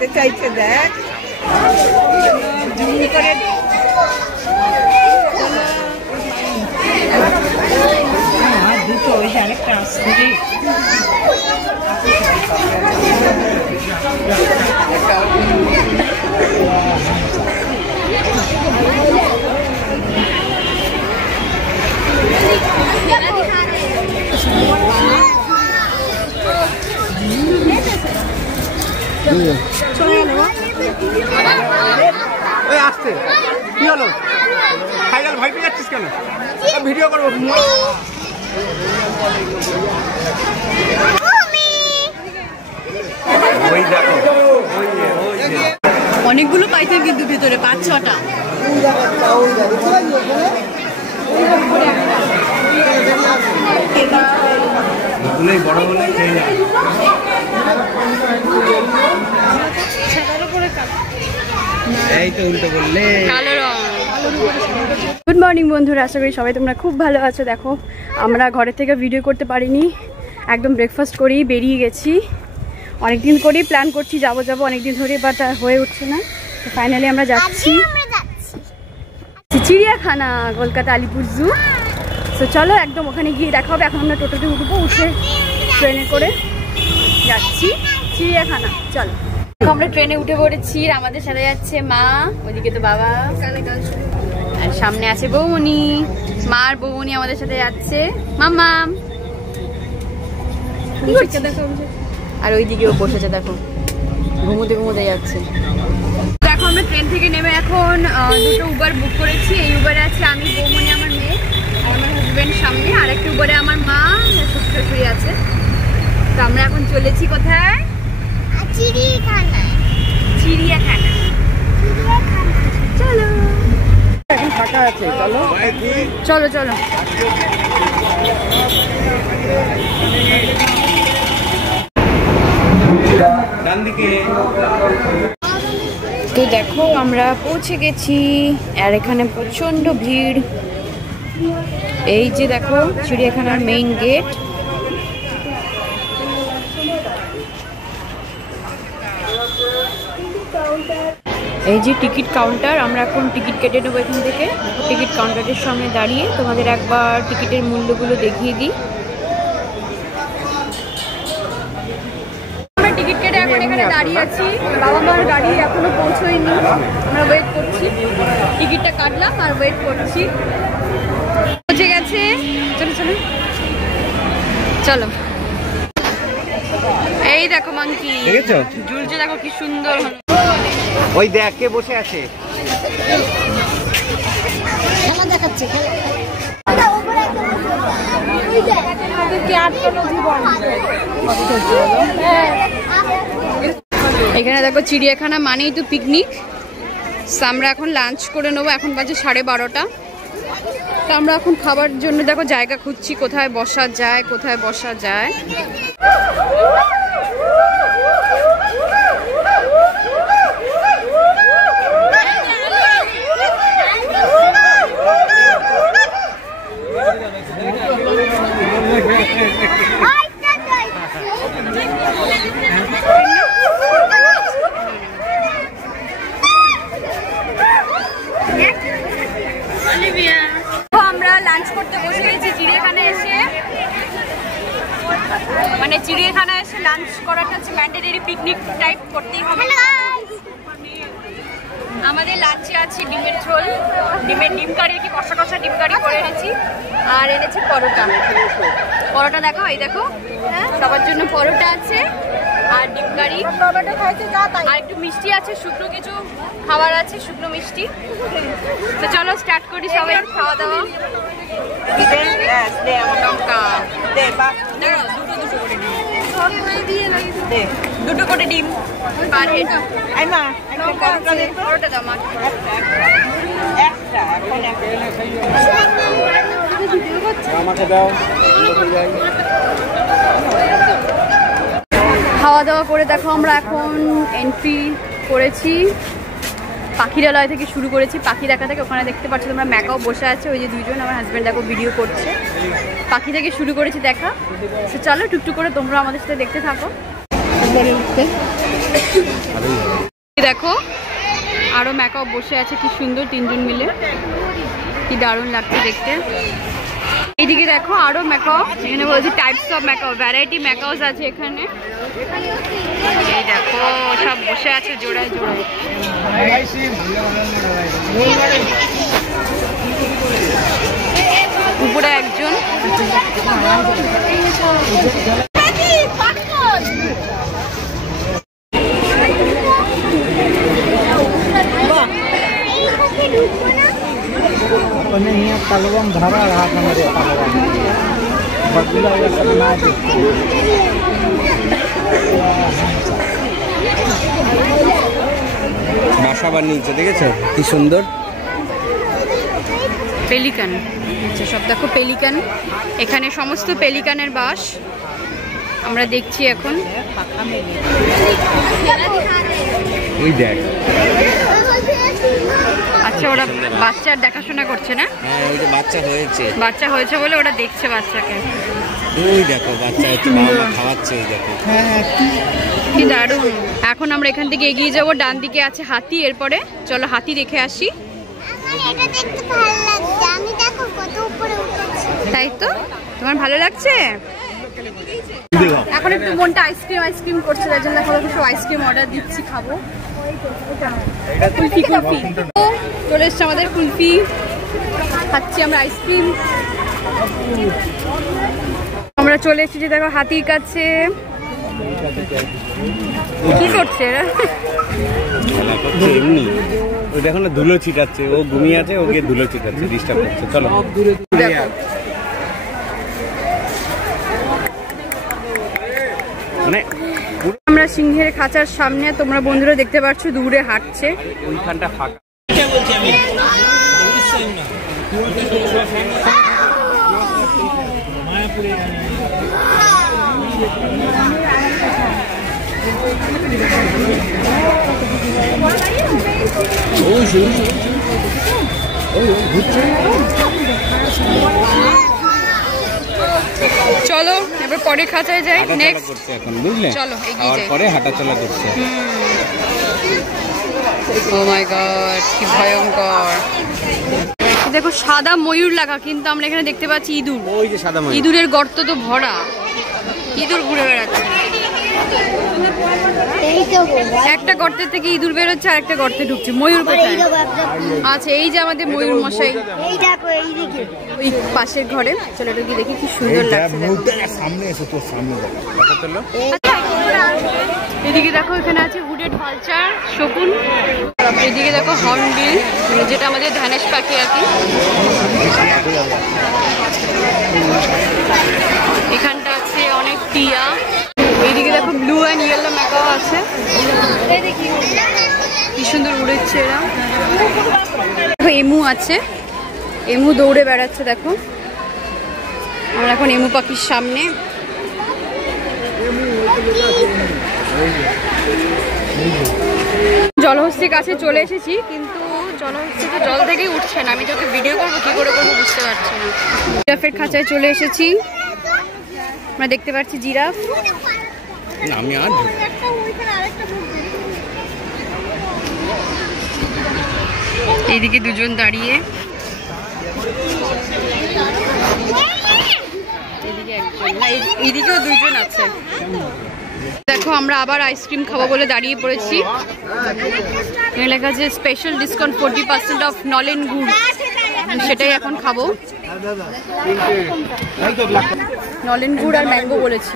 যেতে চাইছে দেখ দুটো ওই আরেকটা আসছে আসছে কি হলো ফাইনাল ভয় পেয়ে যাচ্ছিস কেন ভিডিও করবো অনেকগুলো পাইতে কিন্তু ভিতরে 5-6টা বড় হলে খেয়ে যায় গুড মর্নিং বন্ধুরা, আশা করি সবাই তোমরা খুব ভালো আছো। দেখো আমরা ঘরের থেকে ভিডিও করতে পারিনি, একদম ব্রেকফাস্ট করেই বেরিয়ে গেছি। অনেকদিন করেই প্ল্যান করছি যাবো অনেকদিন ধরে, বাট হয়ে উঠছে না। তো ফাইনালি আমরা যাচ্ছি চিড়িয়াখানা, কলকাতা আলিপুর জু। তো চলো একদম ওখানে গিয়ে দেখা হবে। এখন আমরা টোটোতে উঠবো, উঠে ট্রেনে করে যাচ্ছি চিড়িয়াখানা। চলো আমরা ট্রেনে উঠে পড়েছি, আমাদের সাথে যাচ্ছে মা, ওইদিকে তো বাবা, আর সামনে আছে বৌমনি। মা আর বৌমনি আমাদের সাথে যাচ্ছে। মামা আর ওইদিকেও বসেছে, দেখো ঘুমোতে ঘুমোতে যাচ্ছে। দেখো আমরা ট্রেন থেকে নেমে এখন দুটো উবার বুক করেছি। এই উবারে আছে আমি, বৌমনি, আমার মেয়ে আর আমার হাজব্যান্ড সামনে, আর একটা উবারে আমার মা শ্বশুর আছে। তো আমরা এখন চলেছি কোথায়? চিড়িয়াখানা। চলো এখন ফাঁকা আছে, চলো চলো চলো। তো দেখো আমরা পৌঁছে গেছি, আর এখানে প্রচন্ড ভিড়। এই যে দেখো চিড়িয়াখানার মেইন গেট। এই যে টিকিট কাউন্টার, আমরা এখন টিকিট কেটে নেবো এখান থেকে। টিকিট কাউন্টারের সামনে দাঁড়িয়ে তোমাদের একবার টিকিটের মূল্যগুলো দেখিয়ে দিই। আমরা টিকিট কেটে এখন এখানে দাঁড়িয়ে আছি, বাবা মার গাড়ি এখনো পৌঁছয়নি, আমরা ওয়েট করছি। টিকিটটা কাটলাম আর ওয়েট করছি। পৌঁছে গেছে, চলো চলো চলো। এই দেখো মাংকি দেখেছো, ঝুলছে, দেখো কি সুন্দর। ওই দেখ কে বসে আছে, খেলা দেখাচ্ছে। এখানে দেখো চিড়িয়াখানা মানেই তো পিকনিক। আমরা এখন লাঞ্চ করে নেবো, এখন বাজে 12:30। তো আমরা এখন খাবার জন্য দেখো জায়গা খুঁজছি, কোথায় বসা যায় কোথায় বসা যায়। আমরা লাঞ্চ করতে বসে গেছি চিড়িয়াখানায় এসে। মানে চিড়িয়াখানায় এসে লাঞ্চ করাটা হচ্ছে ম্যান্ডেটরি, পিকনিক টাইপ করতেই হবে। আমাদের লাঞ্চে আছে ডিমের ঝোল, ডিম কারি, কি কষা কষা ডিম কারি করে এনেছি, আর এনেছি পরোটা। পরোটা দেখো, এই দেখো সবার জন্য পরোটা আছে আর ডিম কারি, আর একটু মিষ্টি আছে, শুকনো কিছু খাবার আছে, শুকনো মিষ্টি। তো চলো স্টার্ট করি সবাই খাওয়া দাওয়া। দুটো করে ডিম পার হেড। পরোটা দাও মা। খাওয়া দাওয়া করে দেখো আমরা এখন এন্ট্রি করেছি পাখিরালয় থেকে শুরু করেছি, পাখি দেখা থেকে। ওখানে দেখতে পাচ্ছ তোমরা ম্যাকাও বসে আছে, ওই যে দুইজন, আমার হাজব্যান্ড দেখো ভিডিও করছে। পাখি থেকে শুরু করেছি দেখা। তো চলো টুকটুক করে তোমরা আমাদের সাথে দেখতে থাকো। দেখো আরো মেকআপ বসে আছে কি সুন্দর, তিনজন মিলে কি দারুণ লাগছে দেখতে। এইদিকে দেখো আরো মেকআপ, এখানে বলছি types of makeup, variety makeup আছে এখানে। এই দেখো সব বসে আছে জোড়ায় জোড়ায়। উপরে একজন, तलवम धरा रहा था मेरे बदला ये सब ना বাসা বানিয়েছে দেখেছো কি সুন্দর। পেলিকান, আচ্ছা সব দেখো পেলিকান, এখানে সমস্ত পেলিকানের বাস আমরা দেখছি এখন। ওই দেখ, আচ্ছা ওরা বাচ্চার দেখাশোনা করছে না? হ্যাঁ ওই যে বাচ্চা হয়েছে, বাচ্চা হয়েছে বলে ওরা দেখছে বাচ্চাকে। ওই দেখো বাচ্চা হচ্ছে, বাবা মা খাওয়াচ্ছে, ওই দেখো কি দারুণ। এখন আমরা এখান থেকে এগিয়ে যাব, ডান দিকে আছে হাতি, এরপরে চলো হাতি দেখে আসি। এটা দেখতে ভালো লাগছে, আমি দেখো কত উপরে উঠেছি। তাই তো, তোমার ভালো লাগছে? এখন একটু মনটা আইসক্রিম আইসক্রিম করছে, তার জন্য এখন একটু আইসক্রিম অর্ডার দিচ্ছি, খাবো। কুলফি কুলফি চলে এসছে আমাদের, কুলফি খাচ্ছি আমরা, আইসক্রিম। আমরা চলে এসেছি দেখো হাতির কাছে। কি করছে এরা? খেলা করছে এমনি, ওই দেখো না ধুলো ছিটাচ্ছে, ও ঘুমিয়ে আছে, ও গিয়ে ধুলো ছিটাচ্ছে, ডিস্টার্ব করছে। চলো দেখো মানে আমরা সিংহের খাঁচার সামনে, তোমরা বন্ধুরা দেখতে পাচ্ছ দূরে হাঁটছে। ওইখানটা ফাঁকা। চলো এবার পরে খাঁচায় যাই। নেক্সট করছে এখন বুঝলে, চলো এগিয়ে যাই। পরে হাঁটাচলা করছে। ও মাই গড কি ভয়ঙ্কর। দেখো সাদা ময়ূর লাগা, কিন্তু আমরা এখানে দেখতে পাচ্ছি ইঁদুর। ওই যে সাদা ময়ূর, ইঁদুরের গর্ত তো ভরা, ইঁদুর ঘুরে বেড়াচ্ছে। একটা গর্তের থেকে ইঁদুর বেরোচ্ছে আর একটা গর্তে ঢুকছে। ময়ূর কোথায়? আচ্ছা এই যে আমাদের ময়ূর মশাই, ওই পাশের ঘরে। চলো এটা কি দেখি, কি সুন্দর লাগছে। সামনে এসো, তোর সামনে চলো। এদিকে দেখো এখানে আছে হুডেড ভালচার, শকুন। এদিকে দেখো হর্নবিল, যেটা আমাদের ধানেশ পাখি আর কি। এখানটা আছে অনেক টিয়া। এইদিকে দেখো ব্লু অ্যান্ড ইয়েলো ম্যাকাও আছে, কি সুন্দর উড়েছে এরা। দেখো এমু আছে, এমু দৌড়ে বেড়াচ্ছে দেখো। আমরা এখন এমু পাখির সামনে। জলহস্তির কাছে চলে এসেছি, কিন্তু জলহস্তি তো জল থেকেই উঠছে না। আমি তোকে ভিডিও করবো কি করে করবো বুঝতে পারছি না। জিরাফের খাঁচায় চলে এসেছি, আমরা দেখতে পাচ্ছি জিরাফ। আমি আর এইদিকে দুজন দাঁড়িয়ে, এদিকে একজন, না এইদিকেও দুজন আছে। দেখো আমরা আবার আইসক্রিম খাবো বলে দাঁড়িয়ে পড়েছি। এখানে লেখা আছে স্পেশাল ডিসকাউন্ট 40% অফ নলেন গুড়, সেটাই এখন খাবো। নলেন গুড় আর ম্যাঙ্গো বলেছি,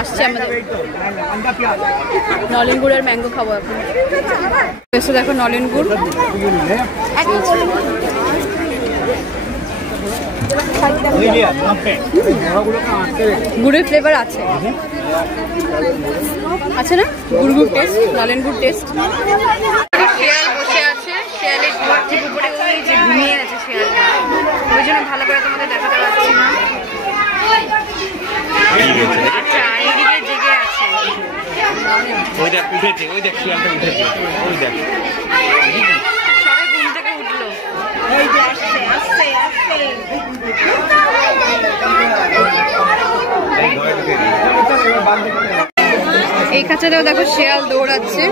আসছে আমাদের নলেন গুড় আর ম্যাঙ্গো খাবো এখন। এসে দেখো নলেন গুড়, গুড়ের ফ্লেভার আছে, আছে না গুড় গুড় টেস্ট, নলেন গুড় টেস্ট। শেয়াল বসে আছে, শেয়ালের ঘর থেকে উপরে ওই যে ঘুমিয়ে আছে শেয়ালটা, ওই জন্য ভালো করে তোমাদের দেখাতে পারছি না। আচ্ছা এইদিকে জেগে আছে, ওই দেখ উঠেছে, ওই দেখ শিয়ালটা উঠেছে, ওই দেখ সবাই ঘুম থেকে উঠলো। এই খাঁচা বাচ্চাদেরও দেখো শিয়াল দৌড়াচ্ছে।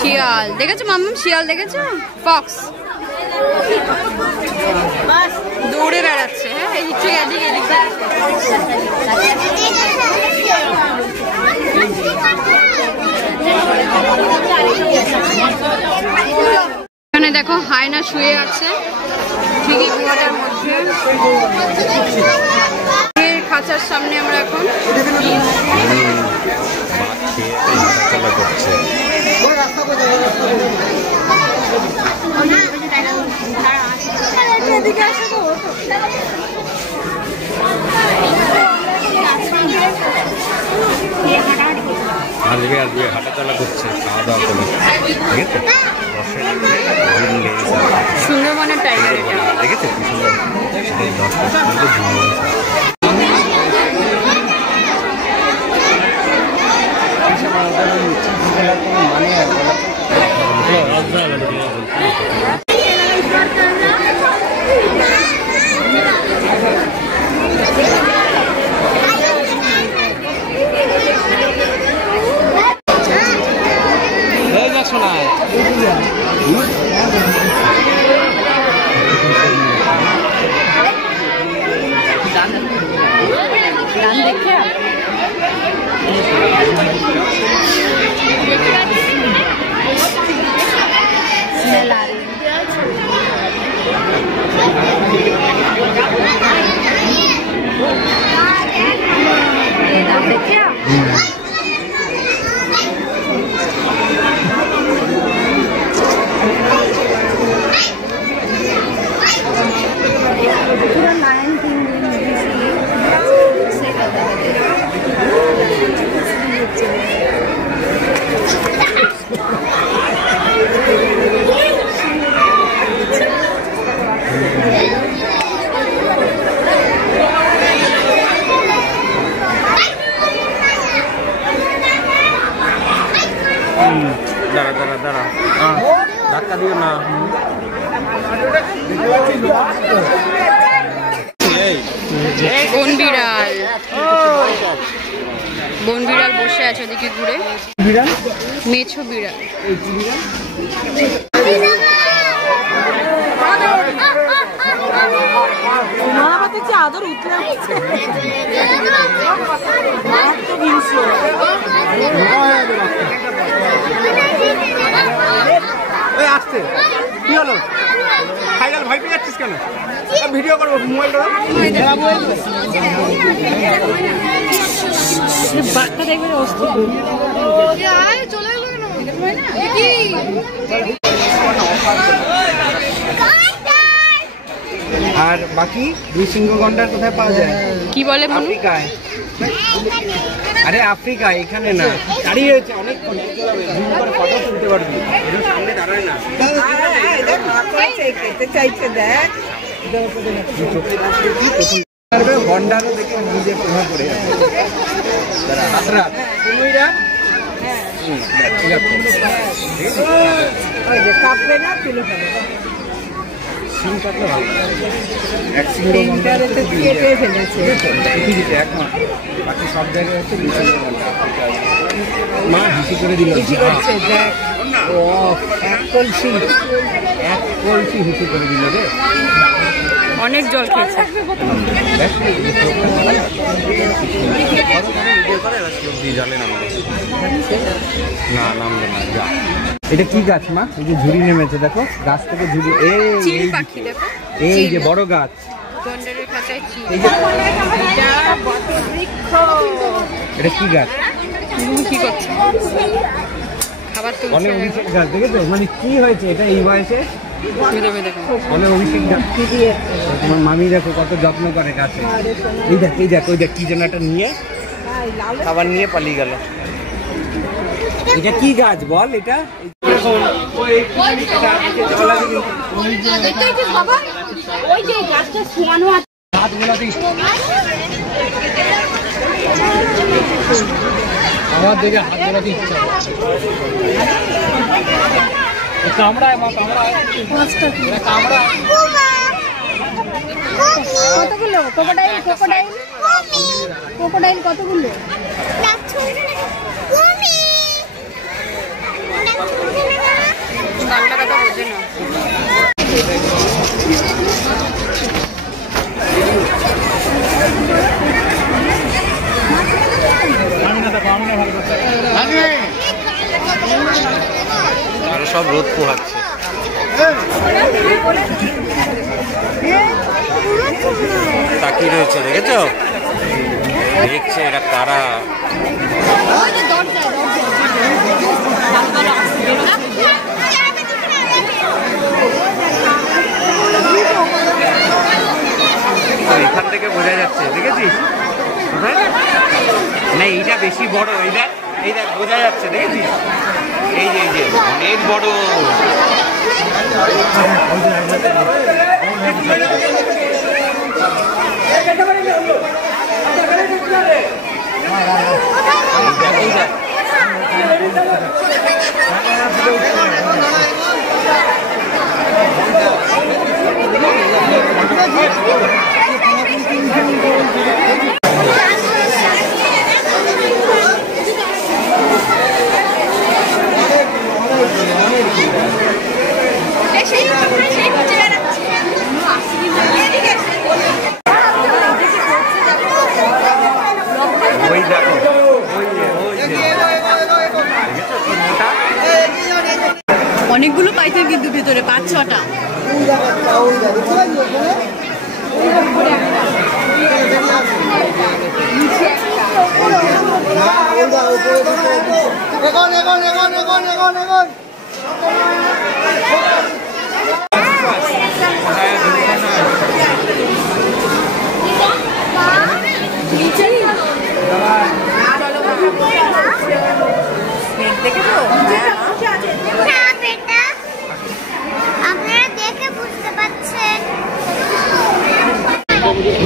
শিয়াল দেখেছো মাম্মা? শিয়াল দেখেছো? ফক্স দৌড়ে বেড়াচ্ছে। হ্যাঁ এদিকে এদিকে এদিকে। এখানে দেখো হায়না শুয়ে আছে ঠিকই কুয়াটার মধ্যে। খাঁচার সামনে আমরা এখন আসবে আসবে হাঁটাচলা করছে, খাওয়া দাওয়া করে। ঠিক আছে, সুন্দরবনের টাইগার এটা। দেখেছে কি সুন্দর। দাঁড়া দাঁড়া দাঁড়া, ধাক্কা দিও না। বন বিড়াল, বন বিড়াল বসে আছে ওদিকে ঘুরে। মেছো বিড়াল। আদর উঠলে আসছে কি হলো? ফাইনাল ভয় পেয়ে যাচ্ছিস কেন? ভিডিও করবো, মোবাইল বাচ্চা দেখবে আর বাকি দুই সিংহ গন্ডার কোথায় পাওয়া যায়? কি বলে? আফ্রিকায়। আরে আফ্রিকা, এখানে না। দাঁড়িয়ে হয়েছে অনেক ফটো তুলতে পারবি। সামনে দাঁড়ায় না। গন্ডারও দেখে নিজে প্রভাব পড়ে যাবে। কাঁপবে না, তুলে ফেলে। সিং কাটলে ভালো। এক সিংহ কেটে ফেলেছে পৃথিবীতে একমাত্র, বাকি সব জায়গায় হচ্ছে দুই সিংহ গন্ডার। মা হিসি করে দিল। এক কলসি হিসি করে দিল রে। অনেক জল খেয়েছে। না নামবে না, যা। এটা কি গাছ মা? এই যে ঝুড়ি নেমেছে, দেখো গাছ থেকে ঝুড়ি। চিল পাখি দেখো, এই যে বড় গাছ। গন্ডারের খাঁচায় চিল। এটা কি গাছ? কি করছে? খাবার তো অনেক অভিষেক গাছ, দেখেছো? মানে কি হয়েছে এটা এই বয়সে? অনেক অভিষেক গাছ। তোমার মামি দেখো কত যত্ন করে গাছে। এই দেখ এই দেখ, ওই দেখ কি যেন একটা নিয়ে খাবার নিয়ে পালিয়ে গেল। এটা কি গাছ বল? এটা আমার দেখে হাত ধরাতে ইচ্ছা কামড়ায়, মা কামড়ায়, কামড়ায়। কতগুলো ক্রোকোডাইল ক্রোকোডাইল ক্রোকোডাইল কতগুলো? বাংলা কথা বোঝে না। সব রোদ পোহাচ্ছে। তাকিয়ে রয়েছে, দেখেছো? দেখছে এটা কারা। এখান থেকে বোঝা যাচ্ছে, দেখেছিস? না এইটা বেশি বড়, এইটা এইটা বোঝা যাচ্ছে, দেখেছিস? এই যে অনেক বড়। অনেকগুলো পাইতে কিন্তু ভিতরে 5-6টা।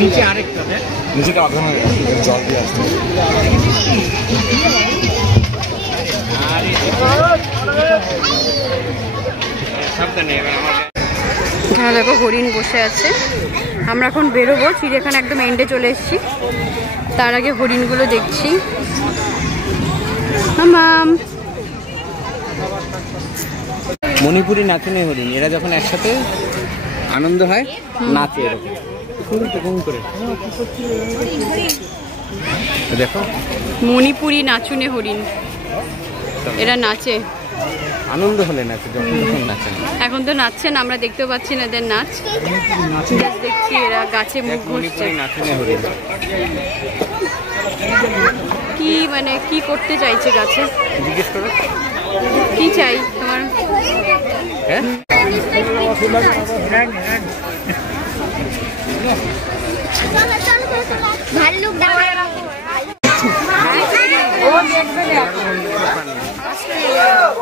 নিচে আরেকটা নিচেটা জল দিয়ে আসছে। হ্যাঁ দেখো হরিণ বসে আছে। আমরা এখন বেরোবো, চিড়িয়াখানা একদম এন্ডে চলে এসেছি। তার আগে হরিণগুলো দেখছি। মাম মণিপুরি নাচনে হরিণ, এরা যখন একসাথে আনন্দ হয় নাচে এরকম করে। দেখো মণিপুরি নাচুনে হরিণ, এরা নাচে, আনন্দ হলে নাচে, যখন তখন নাচে না। এখন তো নাচছে না, আমরা দেখতেও পাচ্ছি না এদের নাচ। দেখছি এরা গাছে মুখ ঘুরছে। নাচনে হরিণ কি মানে কি করতে চাইছে গাছে? জিজ্ঞেস করো কি চাই তোমার? হ্যাঁ ভাল্লুক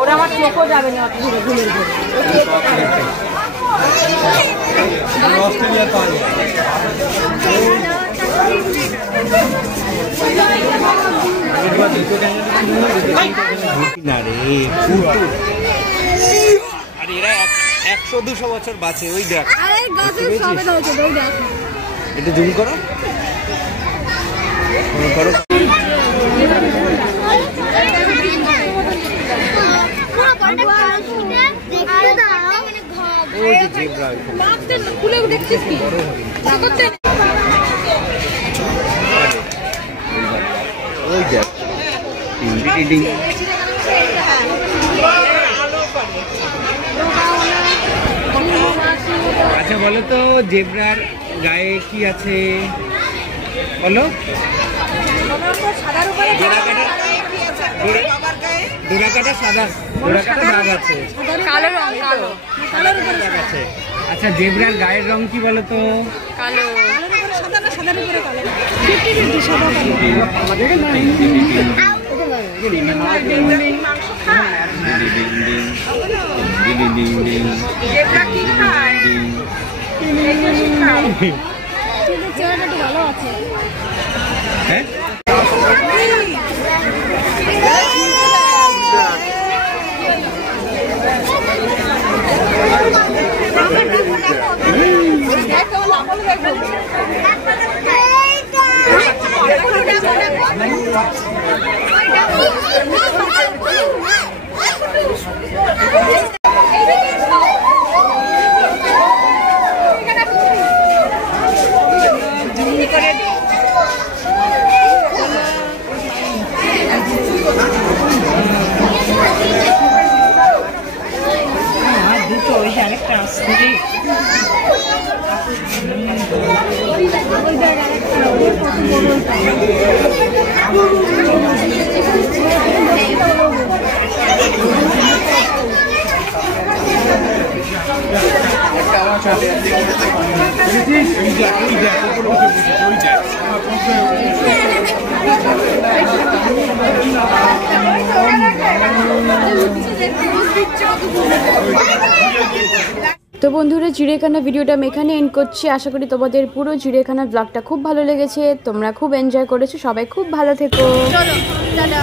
ওরা আমার চোখও যাবে না ঘুরে ঘুরে অস্ট্রেলিয়া পায় না রে। আর এরা 100-200 বছর বাঁচে। ওই দেখ, একটু জুম করো করো। ওই যে জেব্রা খুলে দেখছিস কি? ওই দেখ ডিং। আচ্ছা বলো তো জেব্রার গায়ে কি আছে বলো? ডোরাকাটা সাদা, ডোরাকাটা দাগ আছে, কালো রং, কালো কালোর উপরে দাগ আছে। আচ্ছা জেব্রার গায়ের রং কি বলো তো? কালো। ভালো আছে। হ্যাঁ তো বন্ধুরা, চিড়িয়াখানা ভিডিওটা আমি এখানে এন্ড করছি। আশা করি তোমাদের পুরো চিড়িয়াখানা ব্লগটা খুব ভালো লেগেছে, তোমরা খুব এনজয় করেছো। সবাই খুব ভালো থেকো। চলো টাটা।